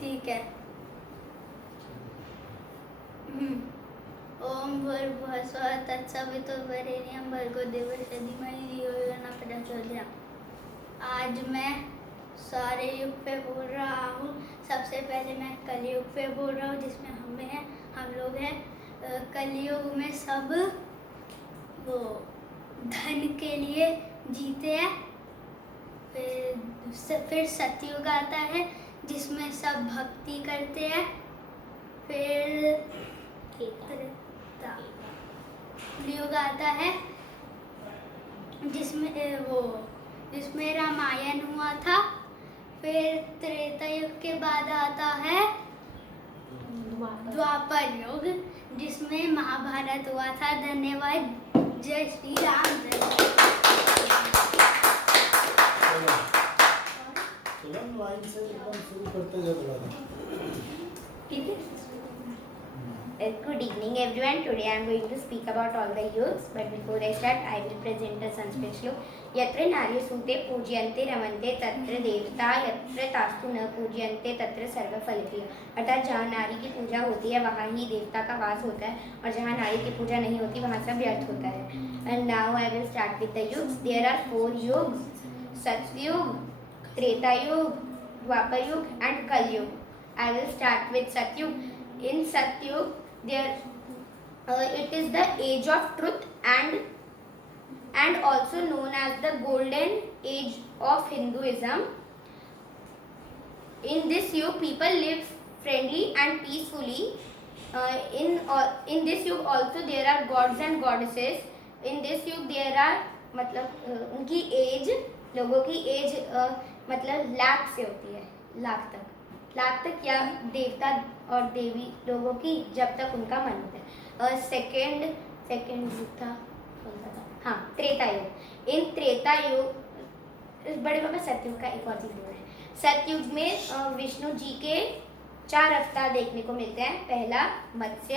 ठीक है। ओम भूर्भुवः स्वः तत्सवितुर्वरेण्यं भर्गो देवस्य धीमहि धियो यो न प्रचोदयात्। आज मैं सारे युग पे बोल रहा हूँ। सबसे पहले मैं कलयुग पे बोल रहा हूँ, जिसमें हम लोग हैं। कलयुग में सब वो धन के लिए जीते हैं। फिर सतयुग आता है, जिसमें सब भक्ति करते हैं। फिर युग आता है, जिसमें रामायण हुआ था। फिर त्रेता युग के बाद आता है द्वापर युग, जिसमें महाभारत हुआ था। धन्यवाद। जय Shri Ram. Good evening everyone. Today I am going to speak about all the yugs, but before I start I will present a Sanskrit shloka. यत्र नार्यसूते पूज्यन्ते रमन्ते तत्र देवता, यत्र तास्तु न पूज्यन्ते तत्र सर्वफलप्रिय। अर्थात जहाँ नारी की पूजा होती है वहाँ ही देवता का वास होता है, और जहाँ नारी की पूजा नहीं होती वहाँ सब व्यर्थ होता है। And now I will start with the yugs. There are 4 yugs: Satyug, Treta Yug, Dwapar Yug and Kal Yug. I will start with Satyug. In Satyug, it is the age of truth and also known as the golden age of Hinduism. In this yug, people live friendly and peacefully. In this yug also there are gods and goddesses. In this yug there are मतलब उनकी as, लोगों की as मतलब लाख से होती है, लाख तक या देवता और देवी लोगों की, जब तक उनका मन होता है। सेकेंड युग था, हाँ, त्रेता युग। इन त्रेता युग, बड़े बाबा सतयुग का एक और चीज है। सतयुग में विष्णु जी के 4 अवतार देखने को मिलते हैं। पहला मत्स्य,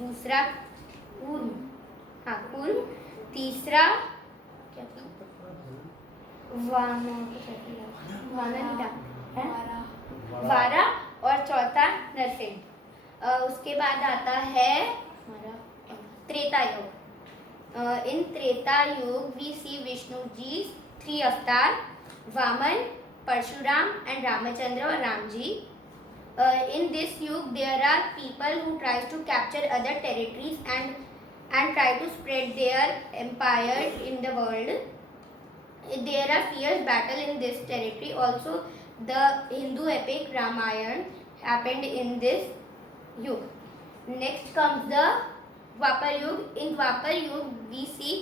दूसरा कूर्म, तीसरा क्या था, वारा, और चौथा नरसिंह। उसके बाद आता है त्रेता युग। In Treta Yuga, we see Vishnu Ji's 3 avatar: Vaman, Parshuram, and Ramachandra or Ramji. In this yuga, there are people who tries to capture other territories and try to spread their empire in the world. There are fierce battle in this territory. Also, the Hindu epic Ramayana happened in this yuga. Next comes the Dwapar Yuga. In Dwapar Yuga, we see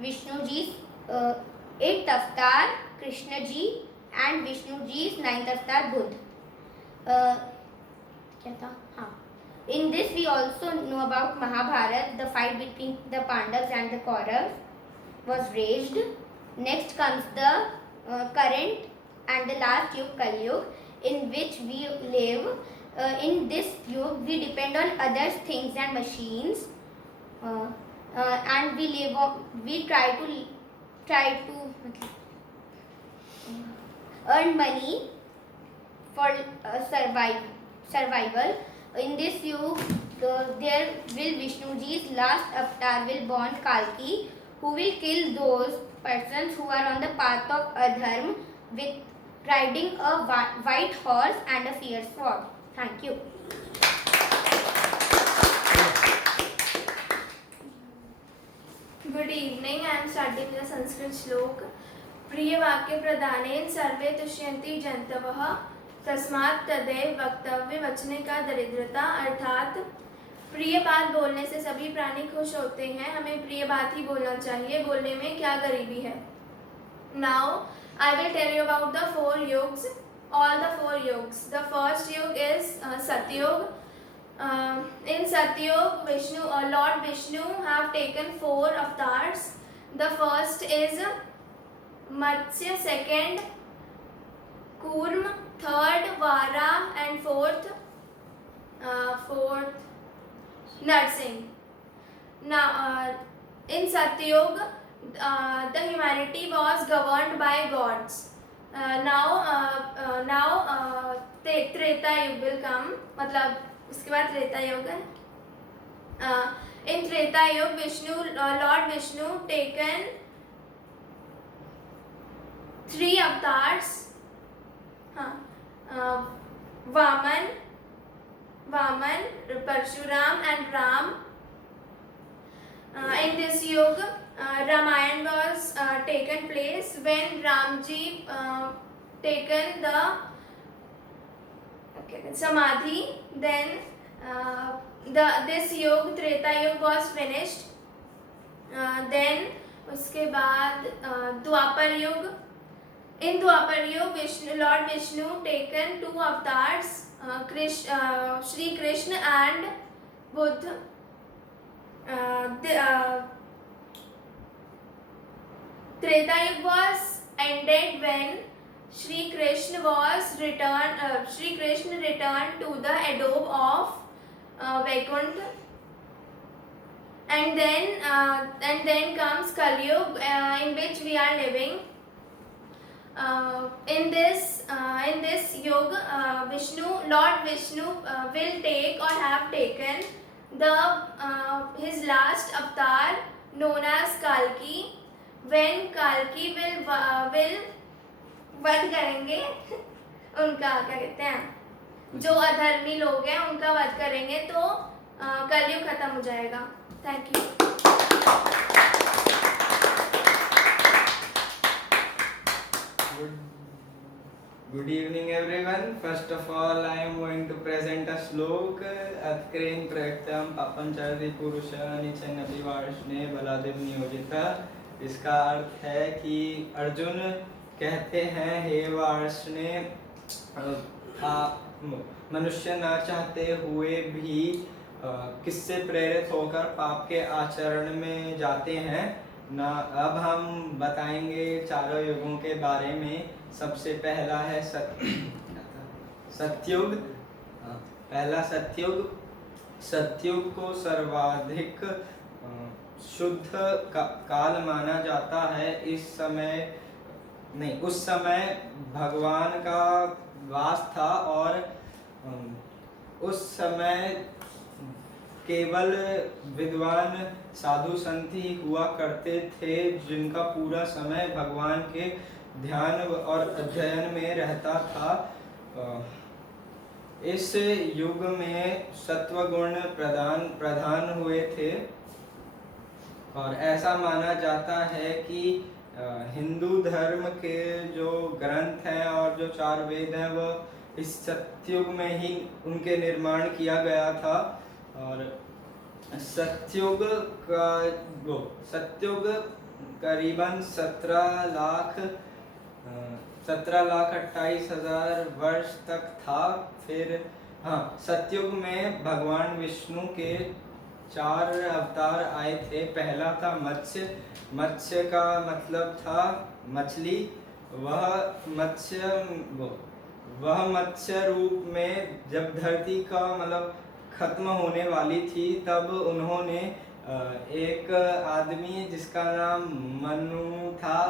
Vishnu Ji's 8th avatar Krishna Ji and Vishnu Ji's 9th avatar Buddha. In this we also know about Mahabharata. The fight between the Pandavas and the Kauravas was raged. Next comes the current and the last yuga, Kal Yuga, in which we live. In this yuga, we depend on others, things and machines. And we try to earn money for survival. In this yuga, there will Vishnu Ji's last avatar will born Kalki, who will kill those persons who are on the path of adharma with riding a white horse and a fierce sword. Thank you. Good evening. I am starting the Sanskrit shloka. प्रिय वाक्य प्रदानेन सर्वे तुष्यन्ति जन्तवः तस्मात् तदैव वक्तव्य। वचने का दरिद्रता, अर्थात प्रिय बात बोलने से सभी प्राणी खुश होते हैं। हमें प्रिय बात ही बोलना चाहिए, बोलने में क्या गरीबी है। Now I will tell you about the 4 yugs, all the 4 yugs. The first yug is Satyug. In Satyug, Lord Vishnu have taken 4 avatars. The first is Matsya, second Kurm, third Vara, and fourth Narsingh. Now, in Satyug, the humanity was governed by gods. Now Treta युग will come, मतलब उसके बाद त्रेता युग है। In Treta yuga Vishnu, lord Vishnu taken 3 avatars, Vaman, Parshuram and Ram. In this yuga, Ramayana was taken place when Ramji taken the Samadhi. Then this yuga, Treta Yuga, was finished. Then उसके बाद द्वापर युग। In द्वापर युग Lord Vishnu taken 2 avatars, Shri Krishna and Buddha. Treta Yuga was ended when Shri Krishna returned to the abode of Vaikuntha, and then comes Kali Yuga, in which we are living. In this yuga, Lord Vishnu will take or have taken his last avatar known as Kalki. When Kalki will वध करेंगे, उनका क्या कहते हैं, जो अधर्मी लोग हैं उनका वध करेंगे, तो कलयुग खत्म हो जाएगा। Thank you. Good evening everyone. First of all, I am going to present a slok. Atkrein praktam papanchari purusha nichanati varshne baladev niyojita। इसका अर्थ है कि अर्जुन कहते हैं, हे वार्ष्णे, आप मनुष्य ना चाहते हुए भी किससे प्रेरित होकर पाप के आचरण में जाते हैं ना। अब हम बताएंगे चारों युगों के बारे में। सबसे पहला है सतयुग। पहला सतयुग। सतयुग को सर्वाधिक शुद्ध काल माना जाता है। उस समय भगवान का वास था और उस समय केवल विद्वान साधु संत ही हुआ करते थे, जिनका पूरा समय भगवान के ध्यान और अध्ययन में रहता था। इस युग में सत्वगुण प्रधान हुए थे और ऐसा माना जाता है कि हिंदू धर्म के जो ग्रंथ हैं और जो 4 वेद हैं वो इस सतयुग में ही उनके निर्माण किया गया था। और सतयुग करीबन 17,28,000 वर्ष तक था। फिर सतयुग में भगवान विष्णु के 4 अवतार आए थे। पहला था मत्स्य। मत्स्य का मतलब था मछली। वह मत्स्य रूप में जब धरती का मतलब खत्म होने वाली थी, तब उन्होंने एक आदमी जिसका नाम मनु था,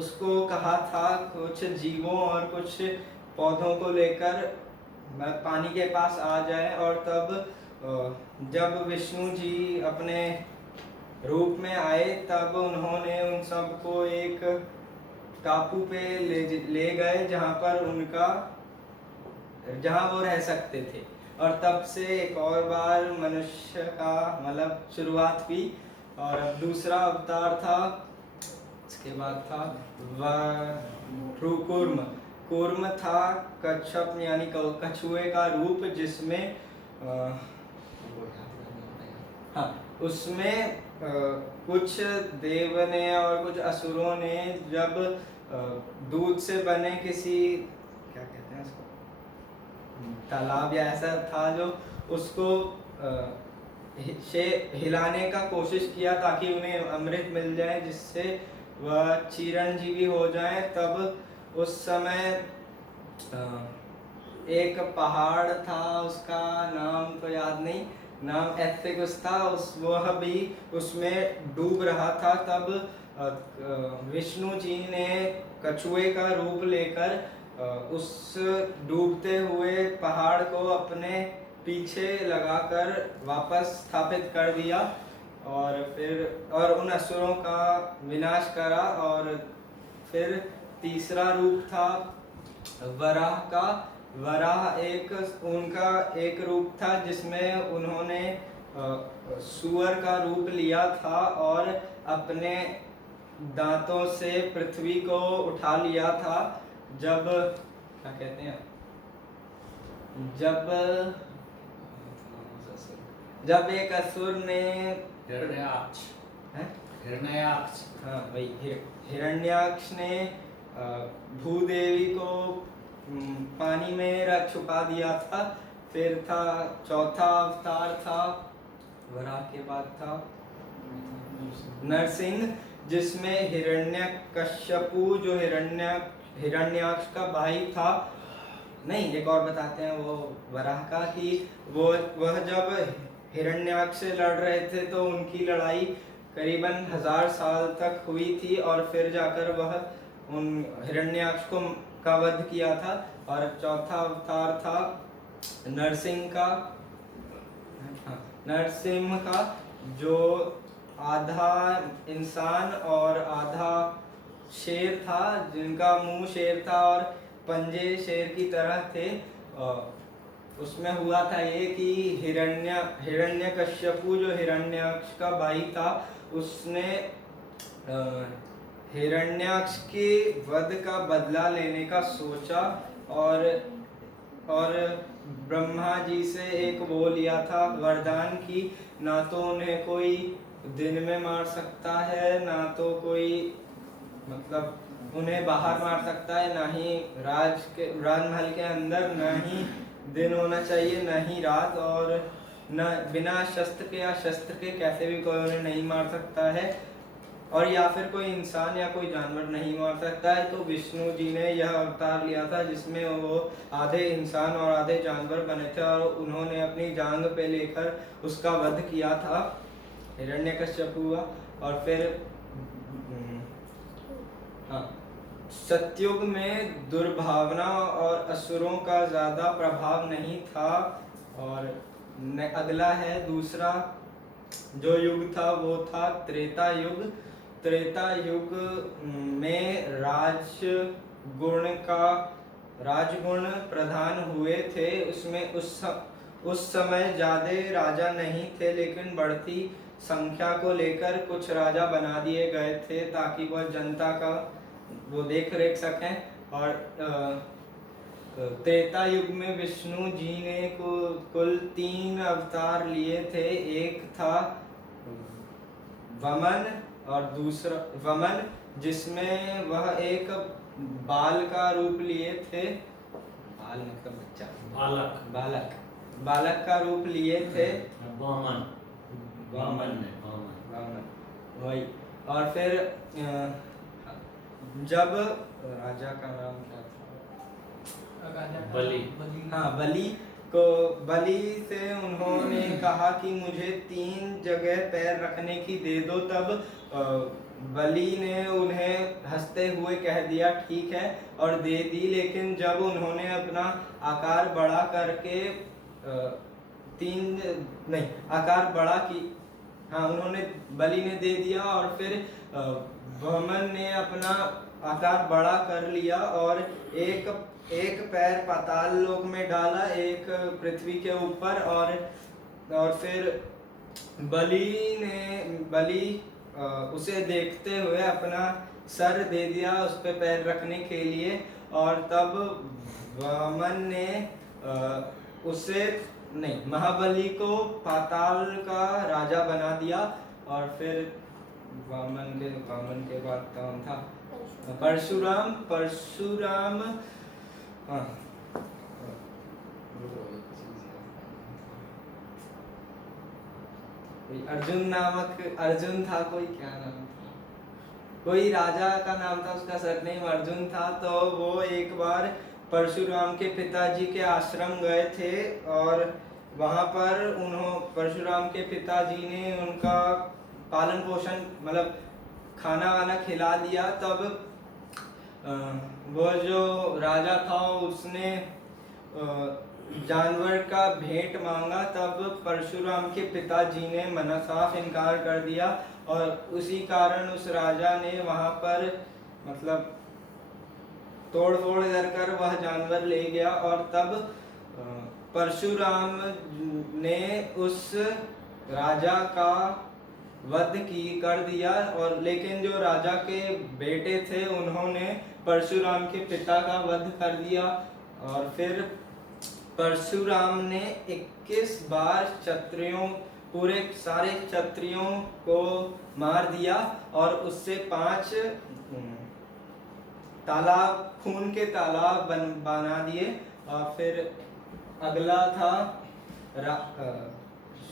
उसको कहा था कुछ जीवों और कुछ पौधों को लेकर पानी के पास आ जाए। और तब जब विष्णु जी अपने रूप में आए, तब उन्होंने उन सबको एक टापू पे ले गए जहाँ वो रह सकते थे। और तब से एक और बार मनुष्य का मतलब शुरुआत हुई। और दूसरा अवतार था, इसके बाद था कूर्म था कच्छप यानी कछुए का रूप, जिसमें उसमें कुछ देव ने और कुछ असुरों ने जब दूध से बने किसी क्या कहते हैं उसको, तालाब या ऐसा था, जो उसको हिलाने का कोशिश किया ताकि उन्हें अमृत मिल जाए, जिससे वह चिरंजीवी हो जाए। तब उस समय एक पहाड़ था, उसका नाम तो याद नहीं, नाम ऐसे कुछ था, उस वह भी उसमें डूब रहा था। तब विष्णु जी ने कछुए का रूप लेकर उस डूबते हुए पहाड़ को अपने पीछे लगाकर वापस स्थापित कर दिया और उन असुरों का विनाश करा। और फिर तीसरा रूप था वराह का। वराह उनका एक रूप था जिसमें उन्होंने सुअर का रूप लिया था और अपने दांतों से पृथ्वी को उठा लिया था। जब क्या कहते हैं, जब एक असुर ने हिरण्याक्ष। हैं? हिरण्याक्ष। हाँ भाई, हिरण्याक्ष ने भूदेवी को पानी में छुपा दिया था। फिर था चौथा अवतार था वराह के बाद था नरसिंह, जिसमें हिरण्यकश्यपु जो हिरण्याक्ष का भाई था। नहीं, एक और बताते हैं वो वराह का कि वह जब हिरण्याक्ष से लड़ रहे थे तो उनकी लड़ाई करीबन 1000 साल तक हुई थी और फिर जाकर वह उन हिरण्याक्ष का वध किया था। और चौथा अवतार था नरसिंह का। नरसिंह का जो आधा इंसान और आधा शेर था, जिनका मुंह शेर था और पंजे शेर की तरह थे। उसमें हुआ था ये कि हिरण्यकश्यपु जो हिरण्याक्ष का भाई था, उसने हिरण्याक्ष के वध का बदला लेने का सोचा और ब्रह्मा जी से एक वो लिया था वरदान की ना तो उन्हें कोई दिन में मार सकता है, ना तो कोई मतलब उन्हें बाहर मार सकता है, ना ही राजमहल के अंदर ना ही दिन होना चाहिए, ना ही रात, और न बिना शस्त्र के या शस्त्र के कैसे भी कोई उन्हें नहीं मार सकता है, और या फिर कोई इंसान या कोई जानवर नहीं मार सकता है। तो विष्णु जी ने यह अवतार लिया था जिसमें वो आधे इंसान और आधे जानवर बने थे और उन्होंने अपनी जांघ पे लेकर उसका वध किया था हिरण्यकश्यपु। और फिर हाँ, सतयुग में दुर्भावना और असुरों का ज़्यादा प्रभाव नहीं था। और अगला है दूसरा जो युग था वो था त्रेता युग। त्रेता युग में राजगुण प्रधान हुए थे। उसमें उस समय ज़्यादा राजा नहीं थे, लेकिन बढ़ती संख्या को लेकर कुछ राजा बना दिए गए थे ताकि वह जनता का वो देख रेख सकें। और त्रेता युग में विष्णु जी ने कुल 3 अवतार लिए थे। एक था वमन और दूसरा वमन जिसमें वह एक बाल का रूप लिए थे। बाल मतलब बच्चा, बालक का रूप लिए थे। वामन वही। और फिर जब राजा का नाम क्या था, बलि। हाँ, बलि से उन्होंने कहा कि मुझे 3 जगह पैर रखने की दे दो। तब बलि ने उन्हें हंसते हुए कह दिया ठीक है, और दे दी। लेकिन जब उन्होंने अपना आकार बड़ा करके उन्होंने बलि ने दे दिया और फिर वमन ने अपना आकार बड़ा कर लिया और एक पैर पाताल लोक में डाला, एक पृथ्वी के ऊपर, और फिर बलि उसे देखते हुए अपना सर दे दिया उस पे पैर रखने के लिए। और तब वामन ने महाबली को पाताल का राजा बना दिया। और फिर वामन के बाद कौन था? परशुराम। हाँ, अर्जुन था, कोई क्या नाम था, कोई राजा का नाम था, उसका सरनेम अर्जुन था। तो वो एक बार परशुराम के पिताजी के आश्रम गए थे और वहाँ पर परशुराम के पिताजी ने उनका पालन पोषण मतलब खाना वाना खिला दिया। तब वो जो राजा था उसने जानवर का भेंट मांगा। तब परशुराम के पिताजी ने मना साफ इनकार कर दिया और उसी कारण उस राजा ने वहाँ पर मतलब तोड़ फोड़ कर वह जानवर ले गया। और तब परशुराम ने उस राजा का वध कर दिया। और लेकिन जो राजा के बेटे थे उन्होंने परशुराम के पिता का वध कर दिया। और फिर परशुराम ने 21 बार क्षत्रियों पूरे सारे क्षत्रियों को मार दिया और उससे 5 तालाब खून के तालाब बना दिए। और फिर अगला था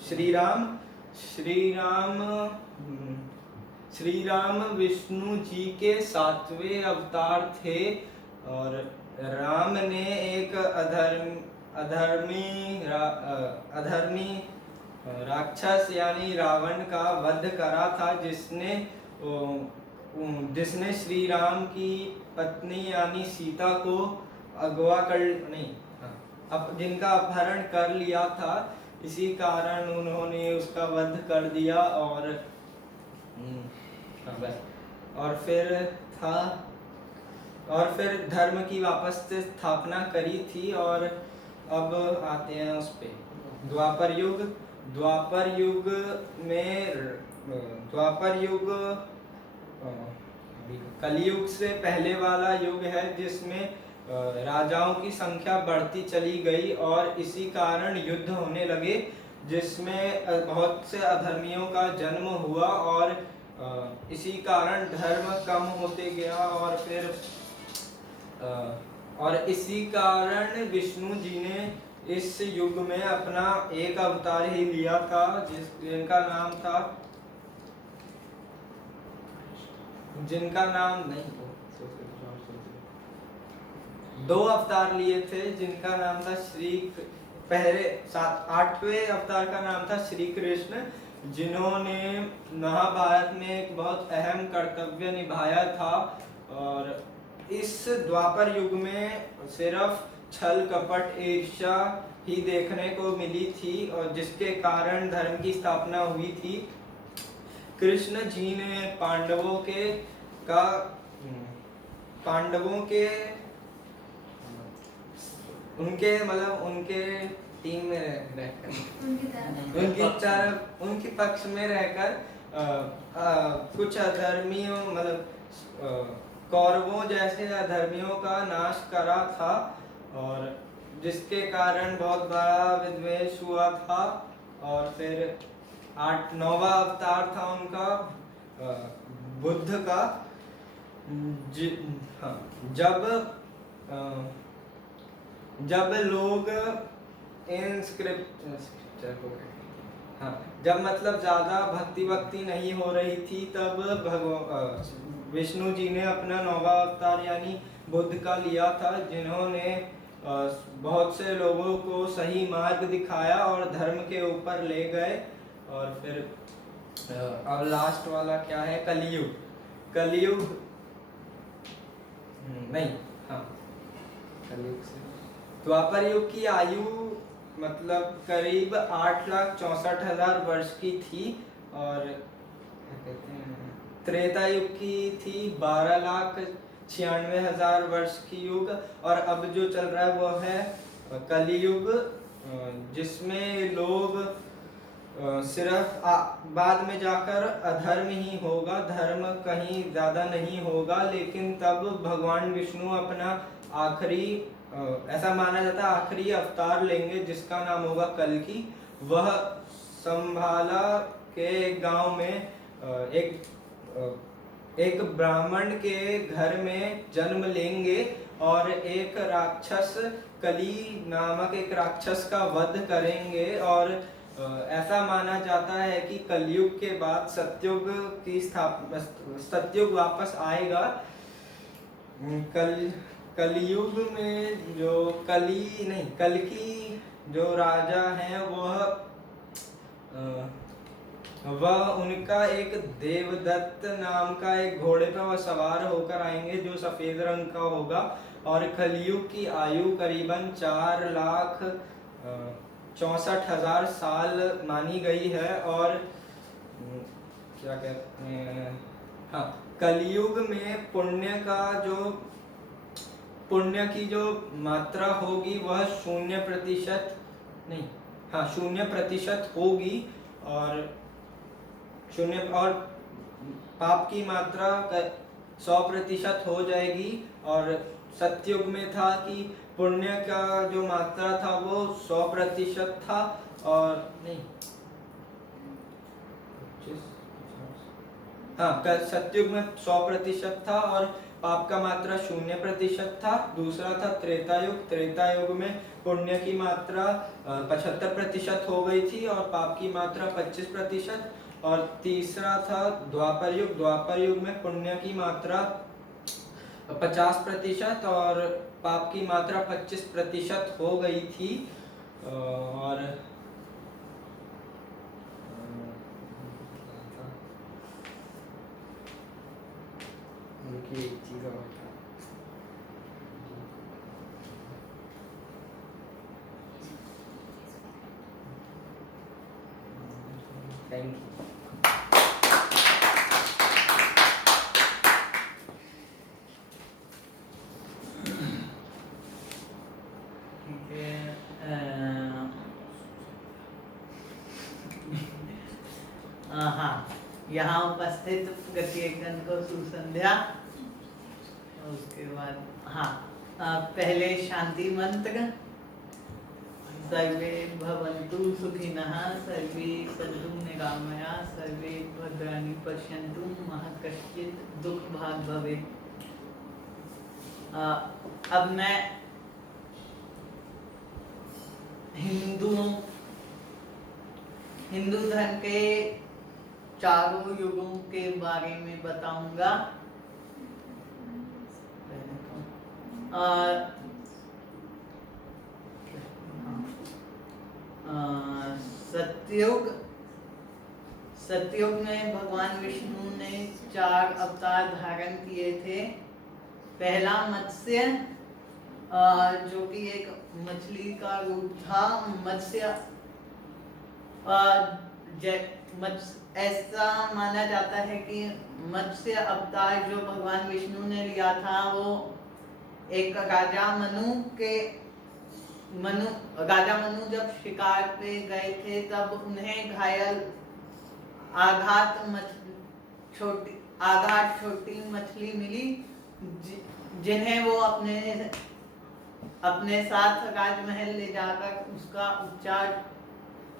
श्री राम विष्णु जी के 7वें अवतार थे। और राम ने एक अधर्मी राक्षस यानी रावण का वध करा था, जिसने श्री राम की पत्नी यानी सीता को जिनका अपहरण कर लिया था। इसी कारण उन्होंने उसका वध कर दिया। और फिर धर्म की वापस से स्थापना करी थी। और अब आते हैं उस पे द्वापर युग कलयुग से पहले वाला युग है, जिसमें राजाओं की संख्या बढ़ती चली गई और इसी कारण युद्ध होने लगे, जिसमें बहुत से अधर्मियों का जन्म हुआ। और इसी कारण धर्म कम होते गया। और इसी कारण विष्णु जी ने इस युग में अपना एक अवतार ही लिया था, जिनका नाम नहीं, 2 अवतार लिए थे, जिनका नाम था पहले 8वें अवतार का नाम था श्री कृष्ण, जिन्होंने महाभारत में एक बहुत अहम कर्तव्य निभाया था। और इस द्वापर युग में सिर्फ छल कपट ईर्ष्या ही देखने को मिली थी, और जिसके कारण धर्म की स्थापना हुई थी। कृष्ण जी ने पांडवों के टीम में रहकर उनके पक्ष में रहकर कुछ अधर्मियों कौरवों जैसे अधर्मियों का नाश करा था, और जिसके कारण बहुत बड़ा विद्वेष हुआ था। और फिर 9वां अवतार था उनका बुद्ध का। जब लोग जब मतलब ज्यादा भक्ति नहीं हो रही थी, तब विष्णु जी ने अपना 9वां अवतार यानी बुद्ध का लिया था, जिन्होंने बहुत से लोगों को सही मार्ग दिखाया और धर्म के ऊपर ले गए। और फिर अब लास्ट वाला क्या है, कलयुग द्वापर युग की आयु मतलब करीब 8,64,000 वर्ष की थी। और त्रेता युग की थी 12,96,000 वर्ष की युग। और अब जो चल रहा है वो है कलियुग, जिसमें लोग सिर्फ बाद में जाकर अधर्म ही होगा, धर्म कहीं ज्यादा नहीं होगा। लेकिन तब भगवान विष्णु अपना आखिरी ऐसा माना जाता है आखिरी अवतार लेंगे, जिसका नाम होगा कल्कि। वह संभाला के गांव में एक ब्राह्मण के घर में जन्म लेंगे और एक राक्षस कली नामक एक राक्षस का वध करेंगे। और ऐसा माना जाता है कि कलयुग के बाद सतयुग वापस आएगा। कलयुग में जो कल्कि जो राजा हैं वह उनका एक देवदत्त नाम का एक घोड़े पर वह सवार होकर आएंगे जो सफेद रंग का होगा, और कलयुग की आयु करीबन 4,64,000 साल मानी गई है। और क्या कहते हैं, हाँ, कलयुग में पुण्य की जो मात्रा होगी वह 0% नहीं, हाँ 0% होगी, और पाप की मात्रा 100% हो जाएगी। और सतयुग में था कि पुण्य का जो मात्रा था वो 100% था, और नहीं, हाँ सतयुग में 100% था और पाप का मात्रा 0% था। दूसरा था त्रेता युग में पुण्य की मात्रा 75% हो गई थी और पाप की मात्रा 25%। और तीसरा था द्वापर युग में पुण्य की मात्रा 50% और पाप की मात्रा 25% हो गई थी। और उनकी एक चीज और था, थैंक यू। ठीक है, हाँ, यहाँ उपस्थित प्रत्येकजन को सुसंध्या। उसके बाद हाँ, पहले शांति मंत्र। सर्वे भवन्तु सुखिनः, सर्वे सन्तु निरामयाः, सर्वे भद्राणि पश्यन्तु मा कश्चित् दुःखभाग् भवेत्। अब मैं हिंदू धर्म के चारों युगों के बारे में बताऊंगा। सतयुग में भगवान विष्णु ने 4 अवतार धारण किए थे। पहला मत्स्य, जो कि एक मछली का रूप था। ऐसा माना जाता है कि मत्स्य अवतार जो भगवान विष्णु ने लिया था वो एक राजा मनु जब शिकार पे गए थे तब उन्हें छोटी मछली मिली, जिन्हें वो अपने साथ राजमहल ले जाकर उसका उपचार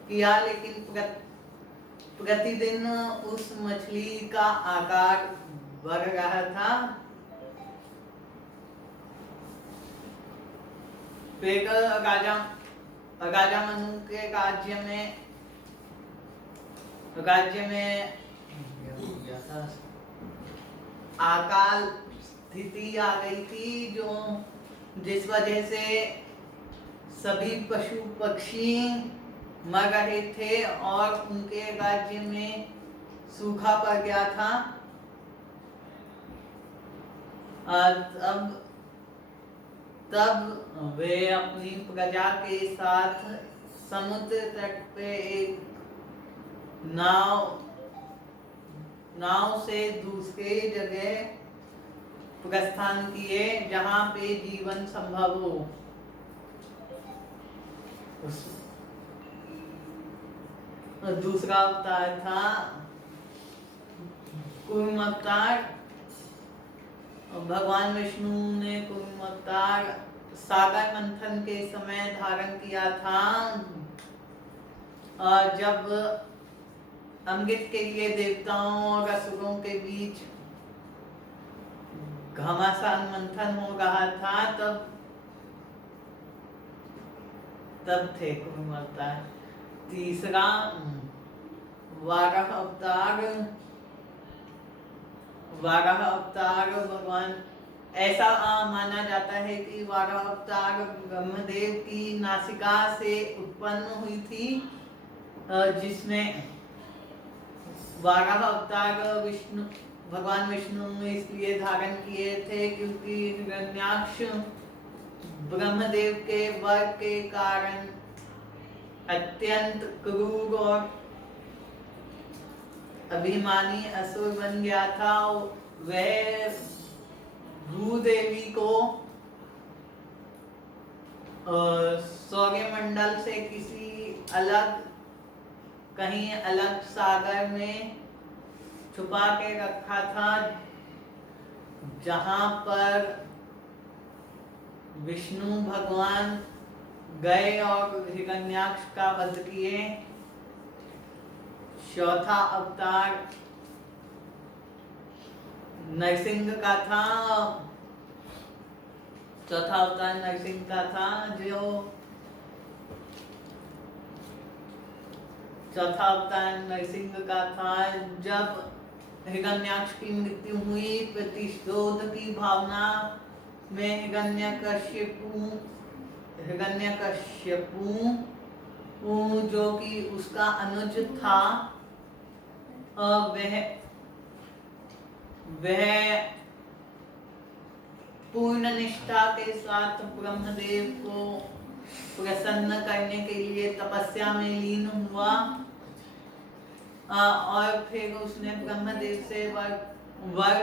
किया। लेकिन प्रतिदिन उस मछली का आकार बढ़ रहा था। फिर राजा मनु के राज्य में अकाल स्थिति आ गई थी, जिस वजह से सभी पशु पक्षी मर रहे थे और उनके राज्य में सूखा पड़ गया था। तब वे अपनी प्रजा के साथ समुद्र तट पे एक नाव से दूसरे जगह प्रस्थान किए जहाँ पे जीवन संभव हो। दूसरा अवतार था कूर्म अवतार। भगवान विष्णु ने कूर्म अवतार सागर मंथन के समय धारण किया था, जब अमृत के लिए देवताओं और असुरों के बीच घमासान मंथन हो रहा था, तब थे कूर्म अवतार। तीसरा वाराह अवतार। भगवान ऐसा माना जाता है कि वाराह अवतार ब्रह्मदेव की नासिका से उत्पन्न हुई थी, जिसमें वाराह अवतार भगवान विष्णु ने इसलिए धारण किए थे क्योंकि हिरण्याक्ष ब्रह्मदेव के वर के कारण अत्यंत क्रूर और अभिमानी असुर बन गया था। वह भूदेवी को सौर्यमंडल से कहीं अलग सागर में छुपा के रखा था, जहां पर विष्णु भगवान गए और हिरण्याक्ष का वध किए। चौथा अवतार नरसिंह का था। चौथा अवतार नरसिंह का था, जो चौथा अवतार नरसिंह का था। जब हिरण्याक्ष की मृत्यु हुई, प्रतिशोध की भावना में हिरण्यकश्यपु जो कि उसका अनुज था, वह पूर्ण निष्ठा के साथ ब्रह्मदेव को प्रसन्न करने के लिए तपस्या में लीन हुआ। और फिर उसने ब्रह्मदेव से वर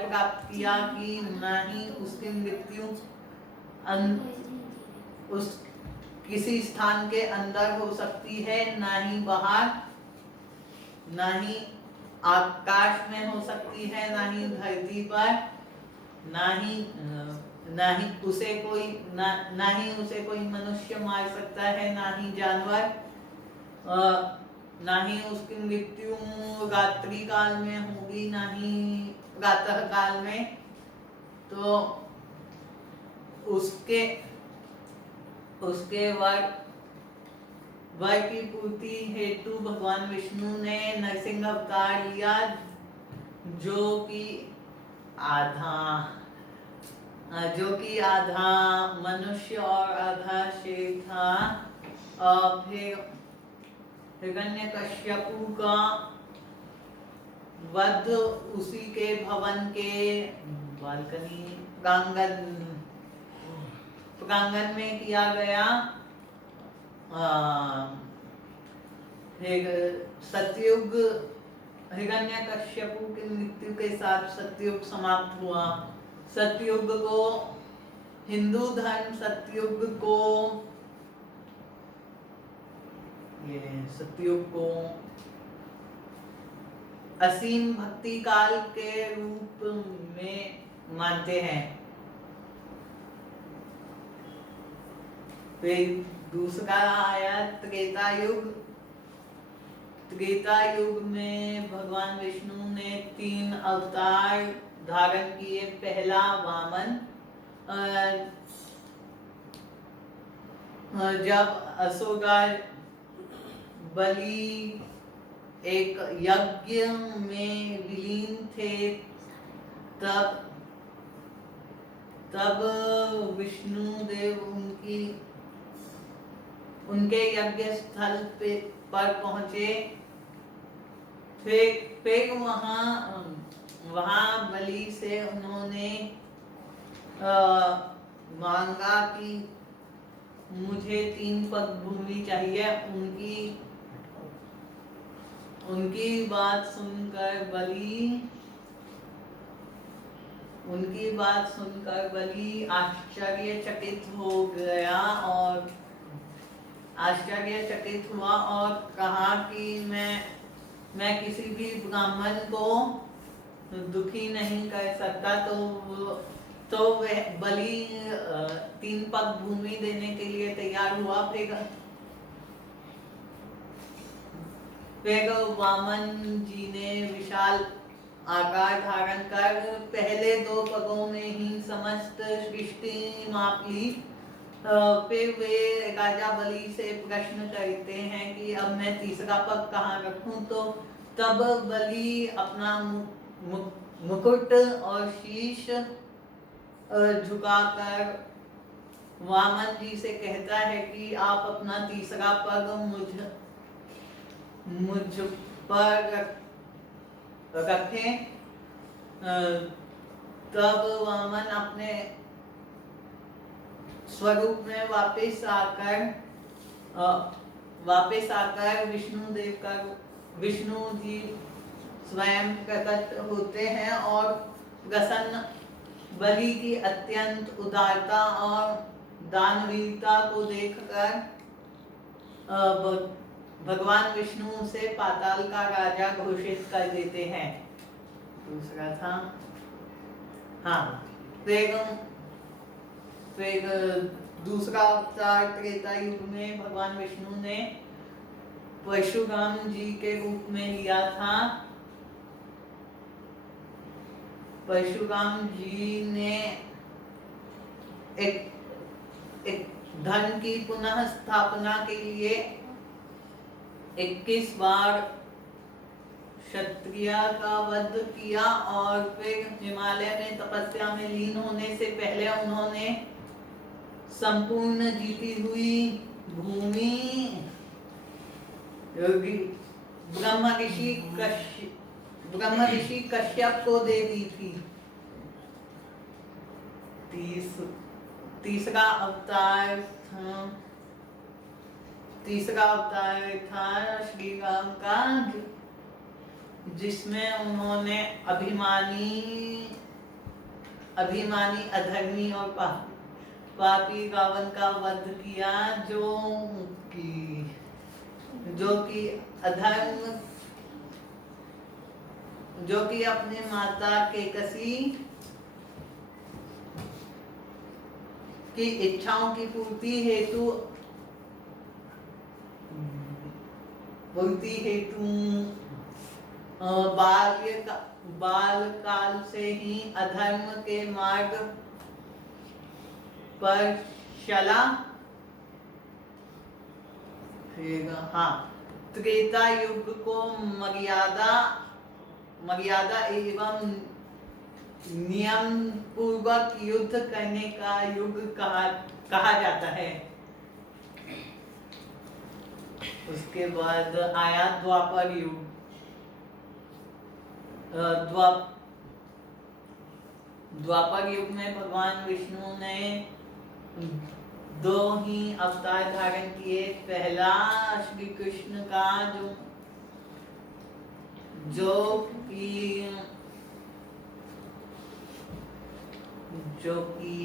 प्राप्त किया कि न ही उसकी मृत्यु उस किसी स्थान के अंदर हो सकती है, ना ही बाहर, ना ही आकाश में हो सकती है, ना ही धरती पर, ना ही उसे कोई मनुष्य मार सकता है, ना ही जानवर, ना ही उसकी मृत्यु रात्रि काल में होगी, ना ही प्रातः काल में। तो उसके वर की पूर्ति हेतु भगवान विष्णु ने नरसिंह अवतार लिया, जो कि आधा मनुष्य और आधा शेर था। और फिर हिरण्यकश्यपु का वध उसी के भवन के प्रांगण में किया गया। फिर सतयुग, हिरण्यकश्यपु की मृत्यु के साथ सतयुग समाप्त हुआ। सतयुग को हिंदू धर्म सतयुग को असीम भक्ति काल के रूप में मानते हैं। फिर दूसरा आया त्रेता युग। त्रेता युग में भगवान विष्णु ने 3 अवतार धारण किए। पहला वामन, जब असुर बलि एक यज्ञ में विलीन थे, तब विष्णु देव उनके यज्ञ स्थल पर पहुंचे। फिर वहां बलि से उन्होंने मांगा कि मुझे 3 पग भूमि चाहिए। उनकी बात सुनकर बलि आश्चर्यचकित हुआ और कहा कि मैं किसी भी ब्राह्मण को दुखी नहीं कर सकता। तो वह बलि 3 पग भूमि देने के लिए तैयार हुआ। फिर वामन जी ने विशाल आकार धारण कर पहले 2 पगों में ही समस्त सृष्टि माप ली। फिर वे राजा बलि से प्रश्न करते हैं कि अब मैं तीसरा पग कहाँ रखूं। तो तब बलि अपना मुकुट और शीश झुकाकर वामन जी से कहता है कि आप अपना तीसरा पग मुझ पर रखें। तब वामन अपने स्वरूप में वापस आकर विष्णु जी स्वयं प्रकट होते हैं और प्रसन्न बलि की अत्यंत उदारता और दानवीरता को देखकर भगवान विष्णु उसे पाताल का राजा घोषित कर देते हैं। दूसरा था फिर दूसरा अवतार त्रेता युग में भगवान विष्णु ने परशुराम जी के रूप में लिया था। परशुराम जी ने एक धन की पुनः स्थापना के लिए 21 बार क्षत्रिय का वध किया और फिर हिमालय में तपस्या में लीन होने से पहले उन्होंने संपूर्ण जीती हुई भूमि ब्रह्म ऋषि कश्यप को दे दी थी। तीसरा अवतार था श्री राम का, जिसमें उन्होंने अभिमानी अधर्मी और पापी रावण का वध किया, जो कि अपने माता केकसी की इच्छाओं की पूर्ति हेतु बाल काल से ही अधर्म के मार्ग पर चला। त्रेता युग को मर्यादा एवं नियम पूर्वक युद्ध करने का युग कहा जाता है। उसके बाद आया द्वापर युग। द्वापर युग में भगवान विष्णु ने 2 ही अवतार धारण किए। पहला श्री कृष्ण का जो कि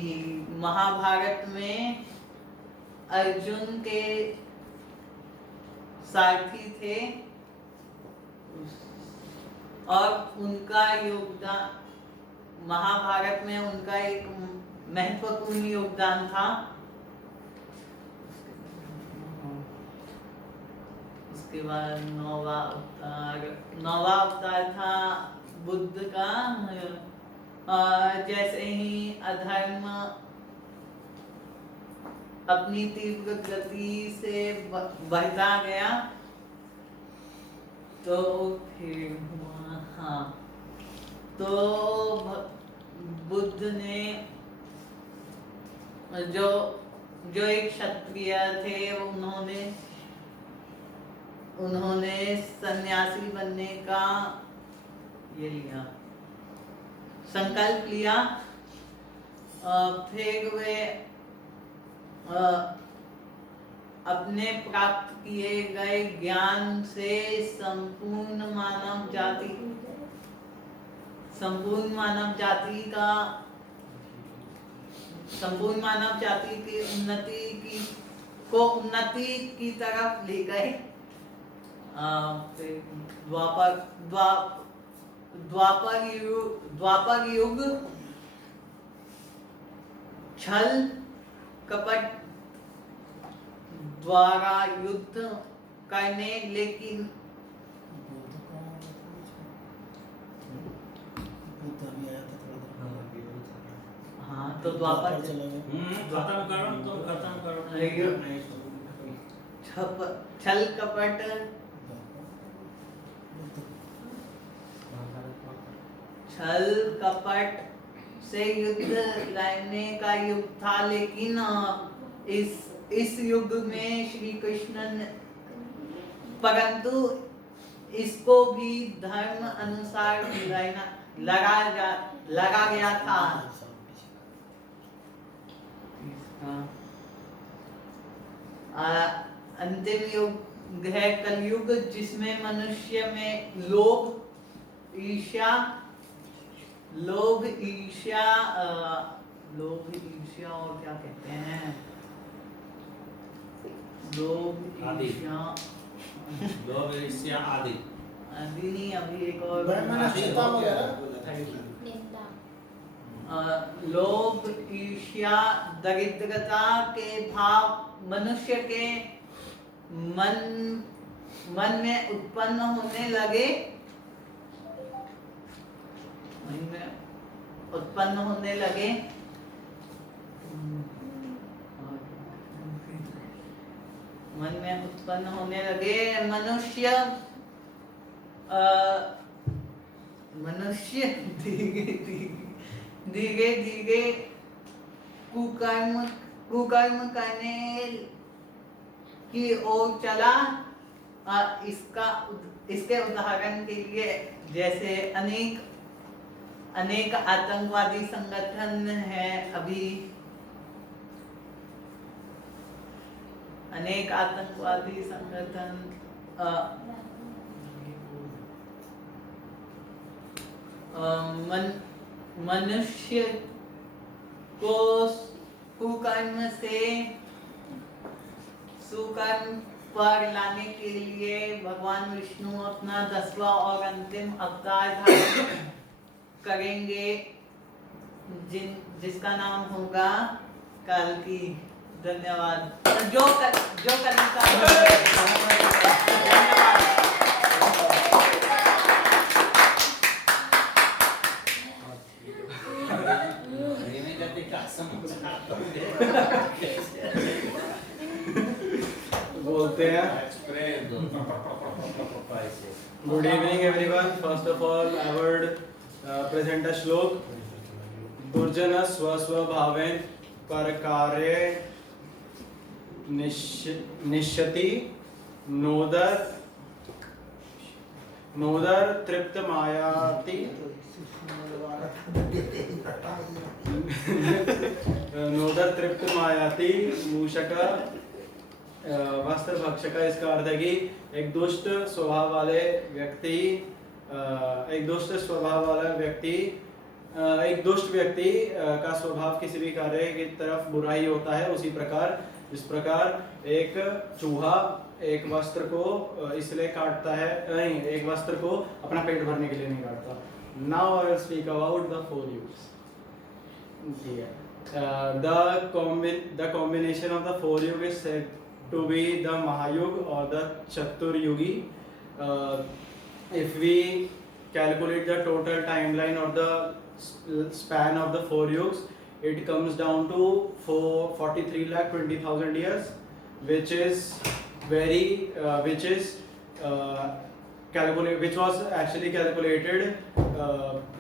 महाभारत में अर्जुन के सारथी थे और उनका योगदान महाभारत में उनका एक महत्वपूर्ण योगदान था। उसके बाद नौवा अवतार था बुद्ध का। जैसे ही अधर्म अपनी तीव्र गति से बढ़ता गया तो फिर बुद्ध ने जो एक क्षत्रिय थे उन्होंने सन्यासी बनने का संकल्प लिया। फिर वे अपने प्राप्त किए गए ज्ञान से संपूर्ण मानव जाति की उन्नति की तरफ ले गए। द्वापर युग छल कपट द्वारा युद्ध करने लेकिन तो द्वापर छल कपट से युद्ध लड़ने का युग था, लेकिन इस युग में श्री कृष्ण ने, परंतु इसको भी धर्म अनुसार लगा गया था। अंतिम युग है कलयुग, जिसमें मनुष्य में लोभ ईर्ष्या और क्या कहते हैं, आदि नहीं, अभी एक और निंदा। लोभ ईर्ष्या दरिद्रता के भाव मनुष्य के मन में उत्पन्न होने लगे, मनुष्य धीरे धीरे कुकर्म करने की ओर चला। इसके उदाहरण के लिए जैसे अनेक आतंकवादी संगठन हैं, अभी अनेक आतंकवादी संगठन मनुष्य को कुकर्म से सुकर्म पर लाने के लिए भगवान विष्णु अपना 10वां और अंतिम अवतार धारण करेंगे, जिसका नाम होगा कल्कि। धन्यवाद। जो कलिका बोलते हैं। Good evening everyone. First of all, I would present a shlok. Durjana swasvabhaven parkarye nishyati nodar tript mayati नोदर तृप्त मायाति मूषका वस्त्र भक्षका। इसका अर्थ है कि एक दुष्ट स्वभाव वाला व्यक्ति का स्वभाव किसी भी कार्य की तरफ बुरा ही होता है, उसी प्रकार इस प्रकार एक चूहा एक वस्त्र को इसलिए काटता है, नहीं, एक वस्त्र को अपना पेट भरने के लिए नहीं काटता। Now I will speak about the 4 yugas. The combination of the 4 yugas is said to be the Mahayuga or the Chaturyugi. If we calculate the total timeline or the span of the 4 yugas, it comes down to 43,20,000 years, which was actually calculated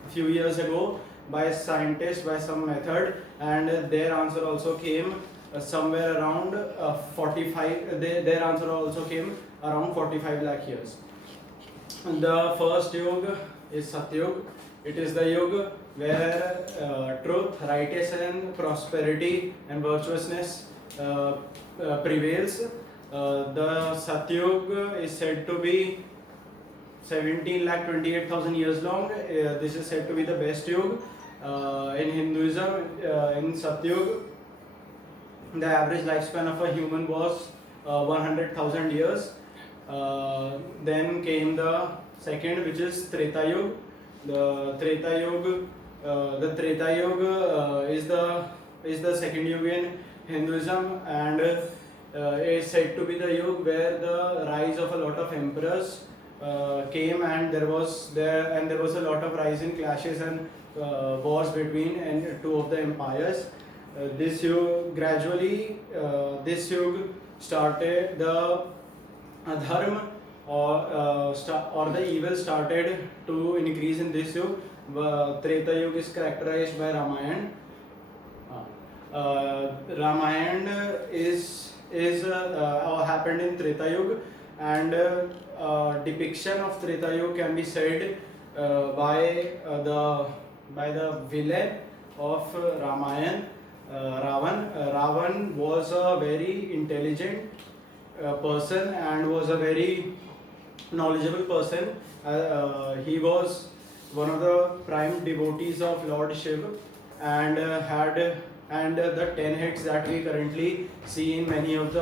few years ago by scientists by some method, and their answer also came somewhere around 45 lakh years. The first yuga is Satyuga. It is the yuga where truth, righteousness, prosperity and virtuousness prevails. The Satyuga is said to be 17,28,000 years long. This is said to be the best yuga. In Hinduism, in Satyuga, the average lifespan of a human was 100,000 years. Then came the second, which is Treta Yuga. The Treta Yuga is the second yuga in Hinduism, and is said to be the yuga where the rise of a lot of emperors came, and there was a lot of rise in clashes and wars between two of the empires. This yuga started the dharma or the evil started to increase in this yuga. Treta Yuga is characterized by Ramayana. Ramayana is happened in Treta Yuga, and depiction of Treta Yuga can be said by the villain of Ramayana, Ravan. Ravan was a very intelligent person and was a very knowledgeable person. He was one of the prime devotees of Lord Shiva, and the 10 heads that we currently see in many of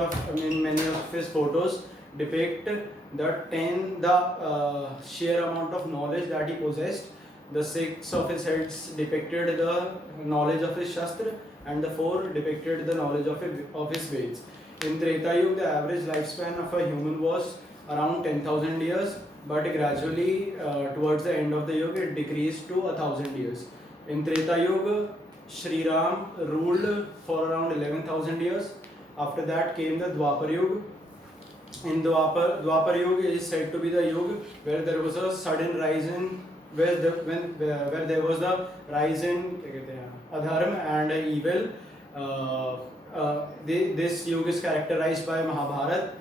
his photos depict the sheer amount of knowledge that he possessed. The 6 of his heads depicted the knowledge of his Shastra, and the 4 depicted the knowledge of his Veds. In Treta Yuga, the average lifespan of a human was around 10,000 years, but gradually towards the end of the Yuga it decreased to 1,000 years. In Treta Yuga, Sri Ram ruled for around 11,000 years. After that came the Dwapar Yuga. In Dwapar Yuga is said to be the Yuga where there was a sudden rise in where there was the rise in adharma and evil. This Yuga is characterized by Mahabharata,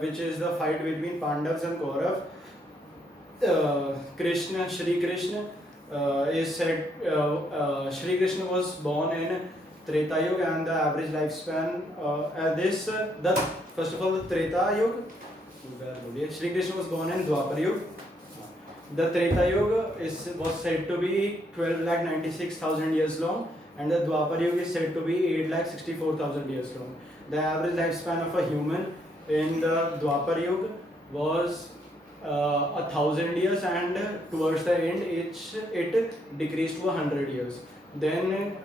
which is the fight between Pandavas and Kaurav. Shri Krishna is said. Shri Krishna was born in Treta Yuga, and the average lifespan first of all the Treta Yuga. Shri Krishna was born in Dwapar Yuga. The Treta Yuga was said to be 12,96,000 years long, and the Dwapar Yuga is said to be 8,64,000 years long. The average lifespan of a human in the Dwapar Yuga was 1,000 years, and towards the end it decreased to 100 years. Then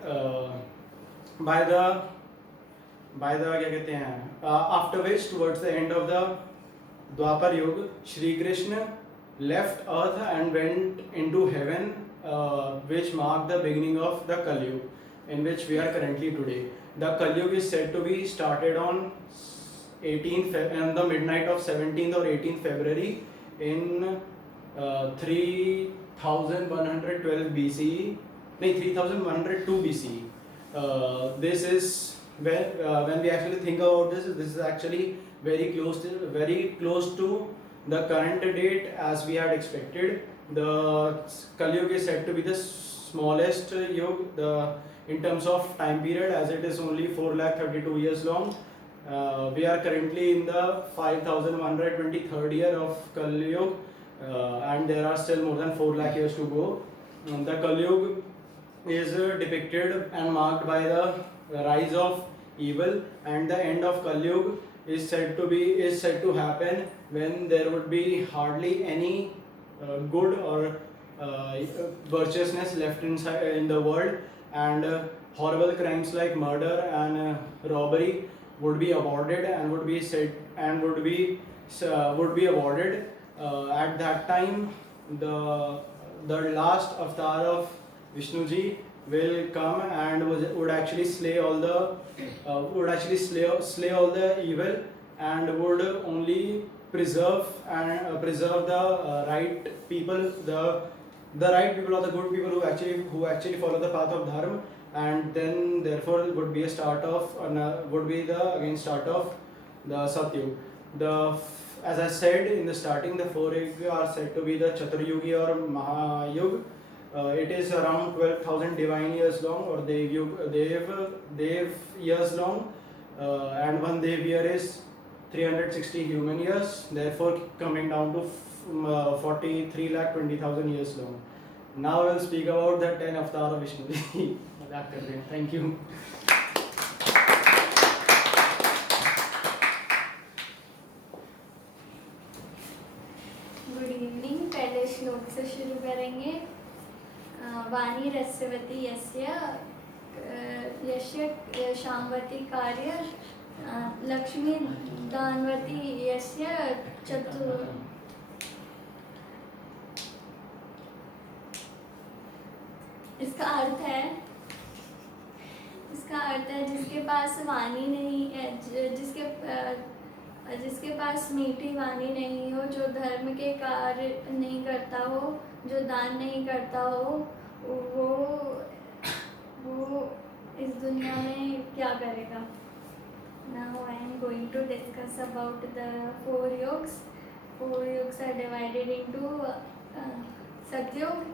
after which, towards the end of the Dwapar Yuga, Shri Krishna left earth and went into heaven, which marked the beginning of the Kali Yuga, in which we are currently today. The Kali Yuga is said to be started on the midnight of 17th or 18th February in 3112 BCE, 3102 BCE. This is when we actually think about this is actually very close to the current date as we had expected. The Kali Yuga is said to be the smallest yuga in terms of time period, as it is only 4,32 years long. We are currently in the 5,123rd year of Kali Yuga, and there are still more than 4 lakh years to go. The Kali Yuga is depicted and marked by the rise of evil, and the end of Kali Yuga is said to happen when there would be hardly any good or virtuousness left in the world, and horrible crimes like murder and robbery would be avoided and would be avoided. At that time, the last avatar of Vishnuji will come and would actually slay all the evil, and would only preserve the right people, the right people or the good people who actually follow the path of dharma, and then therefore would be the start of the Satyuga. As I said in the starting, the 4 yugas are said to be the Chaturyugi or Mahayuga. It is around 12,000 divine years long, or Dev years long, and one Dev year is 360 human years, therefore coming down to 43,20,000 years long. Now I will speak about the 10 avatar of Vishnu. Thank you. Good evening. पहले श्लोक से शुरू करेंगे. वाणी रस्यवती यस्य शाम्वती कार्य लक्ष्मी दानवती यस्य इसका अर्थ है जिसके पास वाणी नहीं है, जिसके जिसके पास मीठी वाणी नहीं हो, जो धर्म के कार्य नहीं करता हो, जो दान नहीं करता हो, वो इस दुनिया में क्या करेगा। Now I am going to discuss about the 4 yugs. 4 yugs are divided into Satyug,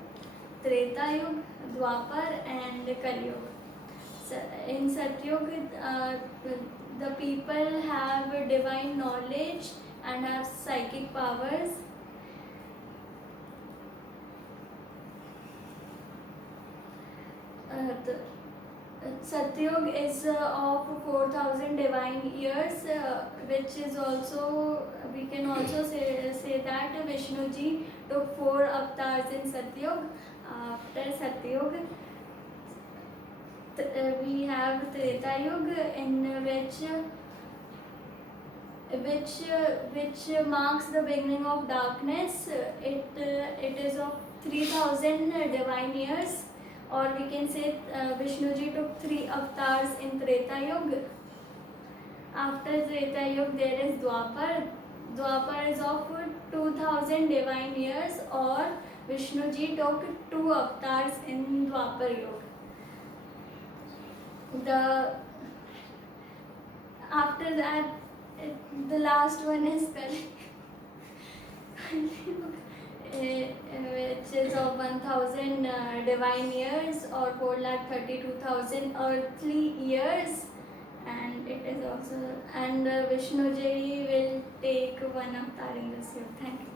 Treta Yug, Dwapar and Kali Yug. In Satyug, the people have divine knowledge and have psychic powers. Satyug is of 4,000 divine years, which is also, we can also say that Vishnu ji took 4 avatars in Satyug. After Satyug, we have Treta Yuga, in which marks the beginning of darkness. It is of 3,000 divine years. Or we can say Vishnu ji took 3 avatars in Treta Yuga. After Treta Yuga, there is Dwapar. Dwapar is of 2,000 divine years, or Vishnu ji took 2 avatars in Dwapar Yuga. After that, the last one is Kali, which is of 1,000 divine years, or 4,32,000 earthly years, and it is also, and Vishnu ji will take 1 avatar in this year. Thank you.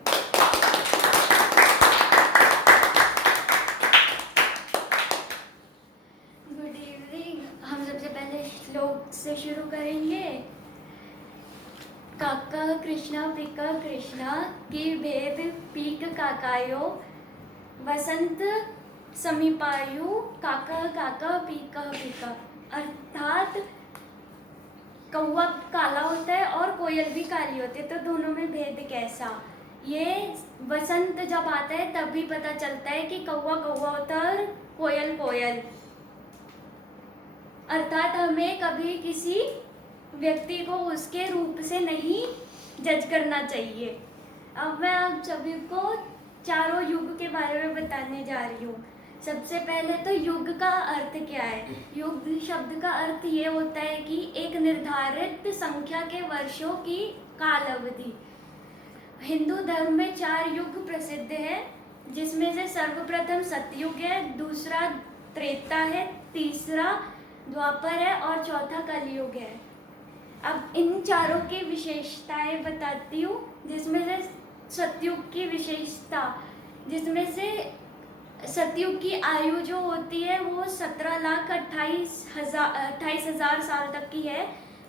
Good evening. हम सबसे पहले श्लोक से शुरू करेंगे। काका कृष्णा पिका कृष्णा की भेद पीक काकायो, वसंत समीपायु काका काका पीका पीका। अर्थात कौवा काला होता है और कोयल भी काली होती है, तो दोनों में भेद कैसा। ये वसंत जब आता है तब भी पता चलता है कि कौवा कौवा होता है और कोयल कोयल। अर्थात हमें कभी किसी व्यक्ति को उसके रूप से नहीं जज करना चाहिए। अब मैं आप सभी को चारों युग के बारे में बताने जा रही हूँ। सबसे पहले तो युग का अर्थ क्या है। युग शब्द का अर्थ ये होता है कि एक निर्धारित संख्या के वर्षों की काल अवधि। हिंदू धर्म में 4 युग प्रसिद्ध है, जिसमें से सर्वप्रथम सतयुग है, दूसरा त्रेता है, तीसरा द्वापर है और चौथा कलयुग है। अब इन चारों की विशेषताएं बताती हूँ, जिसमें से सतयुग की विशेषता, जिसमें से सतयुग की आयु जो होती है वो 17,28,000 साल तक की है।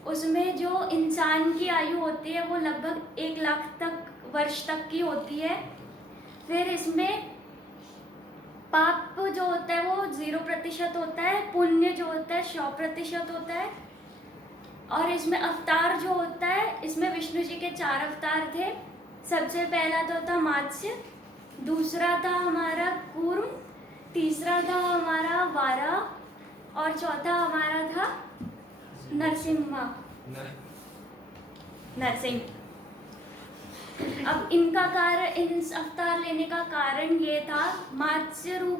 उसमें जो इंसान की आयु होती है वो लगभग 1 लाख वर्ष तक की होती है। फिर इसमें पाप जो होता है वो 0% होता है, पुण्य जो होता है 100% होता है। और इसमें अवतार जो होता है, इसमें विष्णु जी के 4 अवतार थे। सबसे पहला तो था मत्स्य, दूसरा था हमारा कूर्म, तीसरा था हमारा वारा और चौथा हमारा था नरसिंह। अब इनका कारण, इन अवतार लेने का कारण ये था, मत्स्य रूप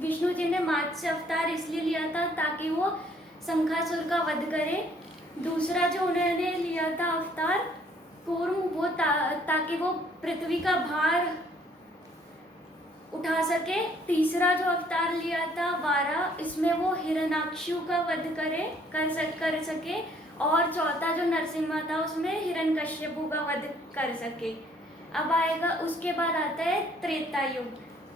विष्णु जी ने मत्स्य अवतार इसलिए लिया था ताकि वो शंखासुर का वध करे। दूसरा जो उन्होंने लिया था अवतार कूर्म, वो ताकि वो पृथ्वी का भार उठा सके। तीसरा जो अवतार लिया था वारा, इसमें वो हिरण्याक्षु का वध कर सके। और चौथा जो नरसिम्हा था, उसमें हिरण्यकश्यपु का वध कर सके। अब आएगा, उसके बाद आता है त्रेता युग।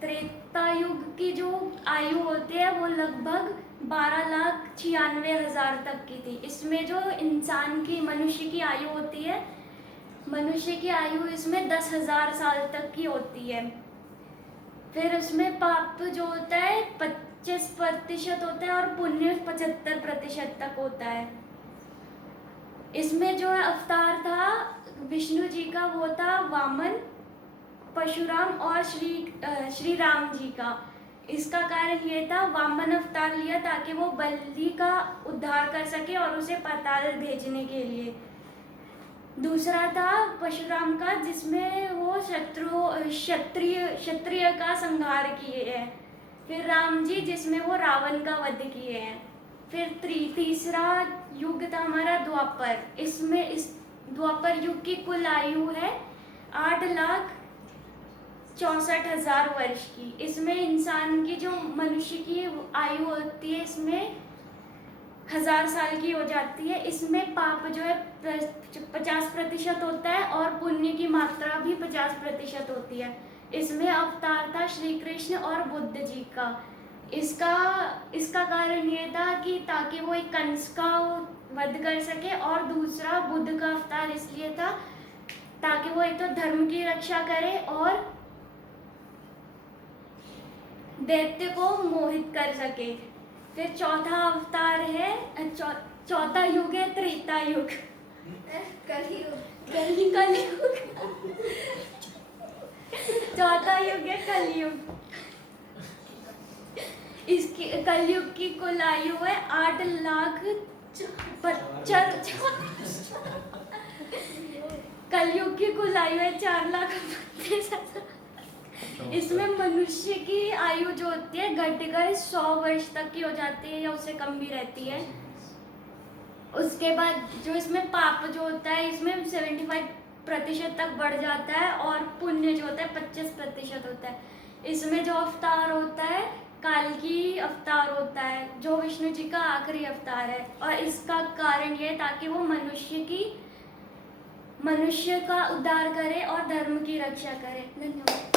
त्रेता युग की जो आयु होती है वो लगभग 12,96,000 तक की थी। इसमें जो इंसान की, मनुष्य की आयु होती है, मनुष्य की आयु इसमें 10,000 साल तक की होती है। फिर उसमें पाप जो होता है 25% होता है और पुण्य 75% तक होता है। इसमें जो अवतार था विष्णु जी का वो था वामन, परशुराम और श्री राम जी का। इसका कारण ये था, वामन अवतार लिया ताकि वो बलि का उद्धार कर सके और उसे पाताल भेजने के लिए। दूसरा था परशुराम का, जिसमें वो क्षत्रिय का संहार किए हैं। फिर राम जी, जिसमें वो रावण का वध किए हैं। फिर तीसरा युग था हमारा द्वापर। इसमें इस द्वापर युग की कुल आयु है 8,64,000 वर्ष की। इसमें इंसान की जो मनुष्य की आयु होती है, इसमें 1000 साल की हो जाती है। इसमें पाप जो है 50% होता है और पुण्य की मात्रा भी 50% होती है। इसमें अवतार था श्री कृष्ण और बुद्ध जी का। इसका कारण ये था कि ताकि वो एक कंस का वध कर सके, और दूसरा बुद्ध का अवतार इसलिए था ताकि वो एक तो धर्म की रक्षा करे और दैत्य को मोहित कर सके। फिर चौथा अवतार है, चौथा युग है त्रेता युग। कलयुग। चौथा युग है कलयुग। इसकी कलयुग की कुल आयु है 8 लाख कलयुग की कुल आयु है 4,32,000। इसमें मनुष्य की आयु जो होती है घटकर 100 वर्ष तक की हो जाती है या उससे कम भी रहती है। उसके बाद जो इसमें पाप जो होता है, इसमें 75% तक बढ़ जाता है, और पुण्य जो होता है 25% होता है। इसमें जो अवतार होता है काल्की अवतार होता है, जो विष्णु जी का आखिरी अवतार है, और इसका कारण ये है ताकि वो मनुष्य का उद्धार करे और धर्म की रक्षा करे। धन्यवाद।